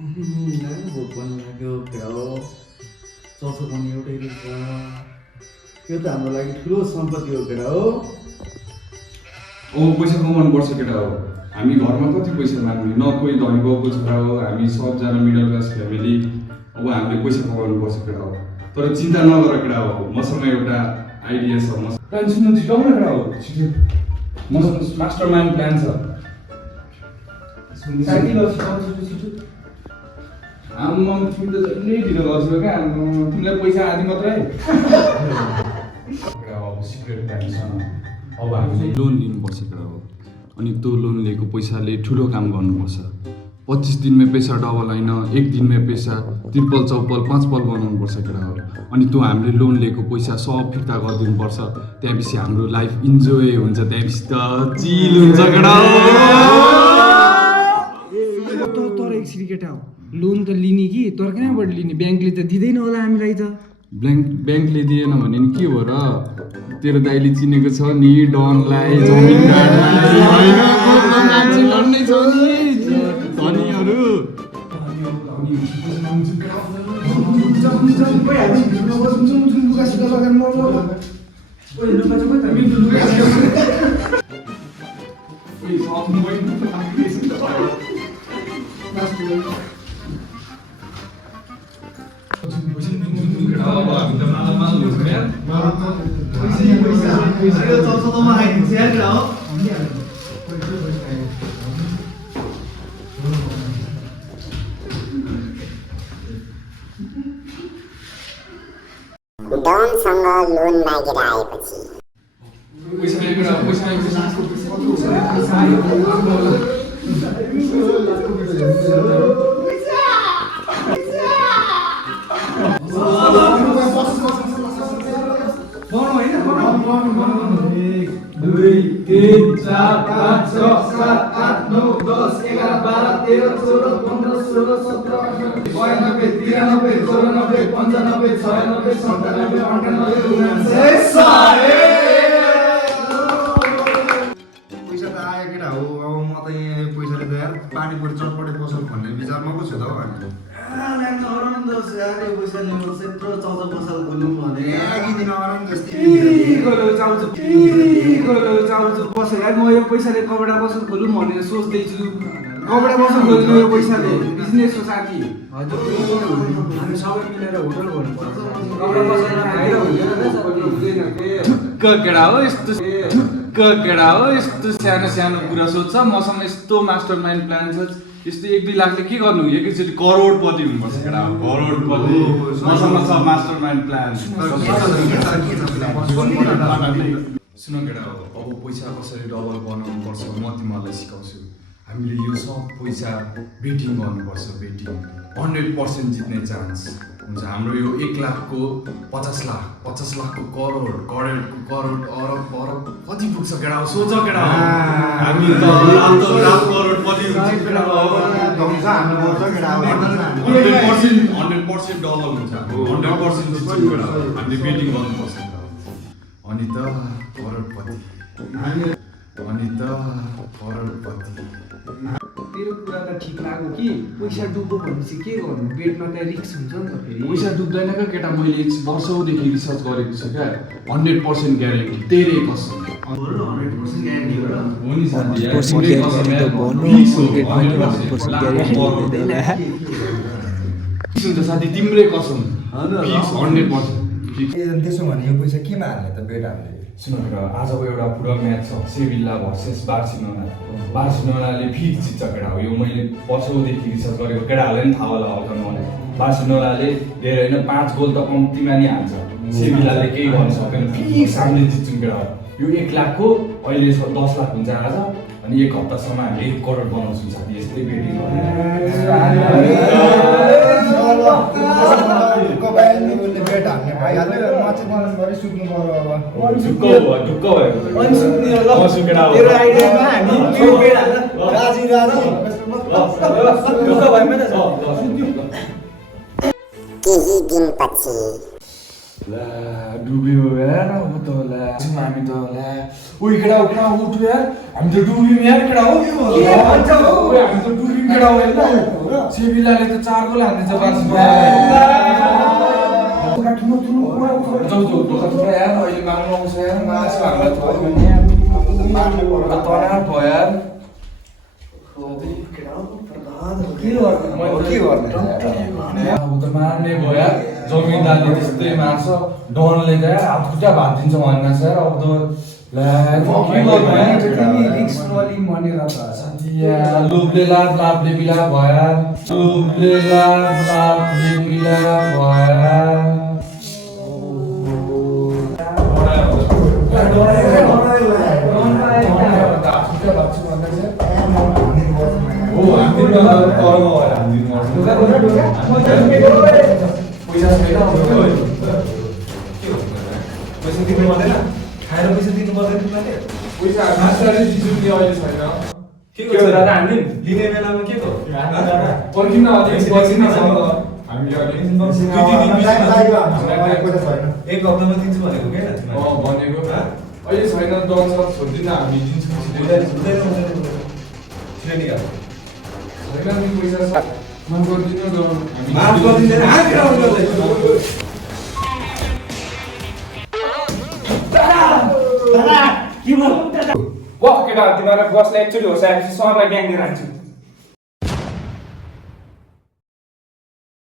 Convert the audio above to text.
भोक बनाएको केटा हो चौथो पनि एउटै रहेछ यो त हाम्रो लागि ठुलो सम्पत्ति हो केटा हो पैसा कमाउनु पर्छ केटा हो हामी घरमा कति पैसा माग्ने न कोही धनी बाउको छोरा हो हामी सबजना मिडल क्लास फ्यामिली अब हामीले पैसा कमाउनु पर्छ केटा हो तर चिन्ता नगर केटा हो मसँग एउटा आइडिया छ प्लान सुन्नु छिटो न केटा हो छिटो मसँग मास्टर माइन्ड प्लान छ आम्मा तिमी त जहिले ढिलो गर्छौ क्या तिमीलाई पैसा आदि मात्रै अब सिक्रेट प्लान छ अब हामीले लोन लिनुपर्छ केटा हो अनि त्यो लोन लिएको पैसाले ठुलो काम गर्नुपर्छ 25 दिनमै पैसा डबल होइन 1 दिनमै पैसा त्रिपल चौपल 5 पल बनाउनुपर्छ केटा हो अनि त्यो हामीले लोन लिएको पैसा सब फिर्ता गरिदिनुपर्छ त्यसपछि हाम्रो लाइफ इन्जोय हुन्छ त्यसपछि त चिल हुन्छ केटा हो तर एकछिन केटा हो लोन त लिने कि तर कहाँबाट लिने ब्याङ्कले त दिँदैन होला हामीलाई त ब्याङ्कले दिएन भने नि के हो र तेरो दाइले चिनेको छ नि डनलाई जमिनदारलाई होइन मान्छे लड्नै छ नि धनीहरू डनसँग लोन मागेर आएपछि दुई तीन चार पाँच छ सात आठ नौ 10 11 12 13 14 15 16 17 18 92 93 94 95 96 97 पैसा त आयो केटा हो अब म त यहाँ पैसाले त यार पानीपुरी चटपटे पसल भन्ने विचारमा पो छु त हौ हामी म यो पैसाले कपडा पसल खोलौँ भनेर सोच्दैछु कपडा पसल खोल्नु यो पैसाले बिजनेस हो साथी हामी सबै मिलेर होटल खोल्नुपर्छ कपडा पसल केडा हो यस्तो केडा हो यस्तो सानो सानो कुरा सोध्छ मसँग यस्तो मास्टर माइन्ड प्लान छ यस्तो 1-2 लाखले के गर्नु एकैचोटि करोडपति हुनुपर्छ केडा करोडपति मसँग छ मास्टर माइन्ड प्लान सुन केडा हो अब पैसा कसरी डबल बनाउनु पर्छ म तिमीलाई सिकाउँछु हामीले यो सब पैसा बेटिङ गर्नुपर्छ बेटिङ 100% जित्ने चान्स हुन्छ हाम्रो यो 1 लाखको 50 लाखको करोडको अरब कति पुग्छ केडा हो सोच केडा हो हामी त रात करोडपति हुन्छ केडा हो 100% डलर हुन्छ 100% जित्छ केडा हो हामीले बेटिङ गर्नुपर्छ अनि त करोडपति तेरो कुरा त ठिक लाग्यो कि पैसा डुब्यो भनेपछि के गर्नु बेडमा त रिस्क हुन्छ नि त फेरि पैसा डुब्दैन क्या केटा मैले वर्षौँदेखि रिसर्च गरेको छु क्या 100% ग्यारेन्टी तेरै कसम हो नि साथी यार तेरै कसम यार फिक्स हो 100% ग्यारेन्टी साथी तिम्रै कसम फिक्स 100% त्यसो भने यो पैसा केमा हाल्ने त बेट हामीले सुन आजको एउटा फुटबल म्याच छ सेभिल्ला भर्सेस बार्सिलोनाले फिक्स जित्छ केटा हो यो मैले वर्षौँदेखि रिसर्च गरेको केटाहरूलाई पनि थाहा होला मलाई बार्सिलोनाले धेरै होइन 5 गोल त कम्तीमा नि हाल्छ सेभिल्लाले केही गर्न सक्दैन फिक्स हामीले जित्छौँ केटा हो यो 1 लाखको अहिले 10 लाख हुन्छ आज अनि 1 हप्तासम्म हामीले 1 करोड बनाउँछौँ साथी यस्तै बेटिङ बेट हाल्ने भइहाल्यो म चाहिँ दिनभरि सुत्नु पर्यो अब ढुक्क केही दिनपछि ला डुब्यो यार अब त ला हामी त ला ओइ केटा उठ यार हामी त डुब्यौँ यार केटा हो के भन्छ हौ? ओइ हामी त डुब्यौँ केटा हो हैन सेबिलाले त 4 गोल हान्दैछ बार्सिलोना ठुलो ठुलो कुरा जाऊ यार अहिले माग्नु आउँछ यार मासु हामीलाई थोरै तनाव भयो यार के गर्ने अब त मार्ने भयो यार जमिनदारले त्यस्तै मार्छ डनले त यार हात खुट्टा भाँचिदिन्छ भन्ना छ यार अब त ला के गर्नु यार तिमी रिक्स नलिम भनेर त साथीया लोभले लाभले बिला भयो लोभले लाभले बिला पैसा दिनु पर्दैन खाएर पैसा दिनु पर्दैन तिमीले पैसा खासरी जिजुले अहिले छैन के गर्छ दादा हामीले लिने बेलामा के गर्छ पर्खिन अझै पर्खिन हामीले एक हप्तामा दिन्छु भनेको के भनेको अहिले छैन दस छोड्दिन हामी दिन्छौँ छैन नि पैसा मन गरिदिनु माफ गरिदिँदैन केटा तिमीलाई बसलाई एकचोटि होस् सरलाई ड्याङ दिएर हान्छु